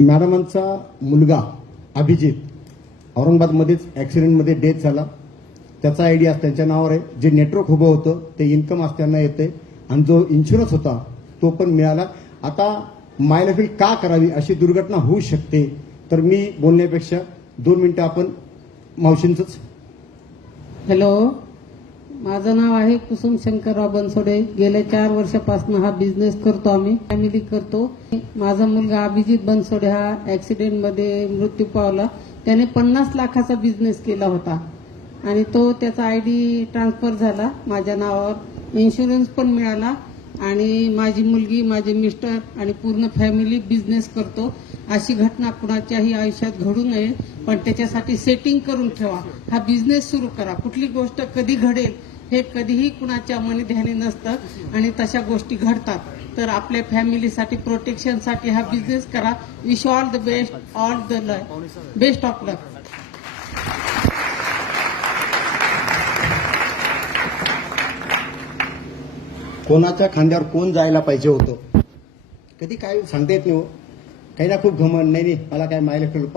मॅडमांचा मुलगा अभिजित औरंगाबादमध्येच ॲक्सिडेंटमध्ये डेथ झाला. त्याचा आयडिया त्यांच्या नावावर आहे. जे नेटवर्क उभं होतं ते इन्कम आज त्यांना येते आणि जो इन्शुरन्स होता तो पण मिळाला. आता मायलाफील का करावी, अशी दुर्घटना होऊ शकते. तर मी बोलण्यापेक्षा 2 मिनिटं आपण मावशींचंच. हॅलो, माझं नाव आहे कुसुम शंकरराव बनसोडे. गेल्या 4 वर्षापासून हा बिझनेस करतो, आम्ही फॅमिली करतो. माझा मुलगा अभिजित बनसोडे हा ऍक्सिडेंटमध्ये मृत्यू पावला. त्याने 50 लाखाचा बिझनेस केला होता आणि तो त्याचा आयडी ट्रान्सफर झाला माझ्या नावावर. इन्शुरन्स पण मिळाला आणि माझी मुलगी, माझे मिस्टर आणि पूर्ण फॅमिली बिझनेस करतो. अशी घटना कुणाच्याही आयुष्यात घडू नये, पण त्याच्यासाठी सेटिंग करून ठेवा. हा बिझनेस सुरू करा. कुठली गोष्ट कधी घडेल हे कधीही कुणाच्या मनी ध्यानी नसतं आणि तशा गोष्टी घडतात. तर आपल्या फॅमिलीसाठी, प्रोटेक्शनसाठी हा बिझनेस करा. Wish all the best, all the best of luck. कोणाच्या खांद्यावर कोण जायला पाहिजे होतं, कधी काय सांगता येत नाही. काही ना खूप घमंड, नाही मला काय मायला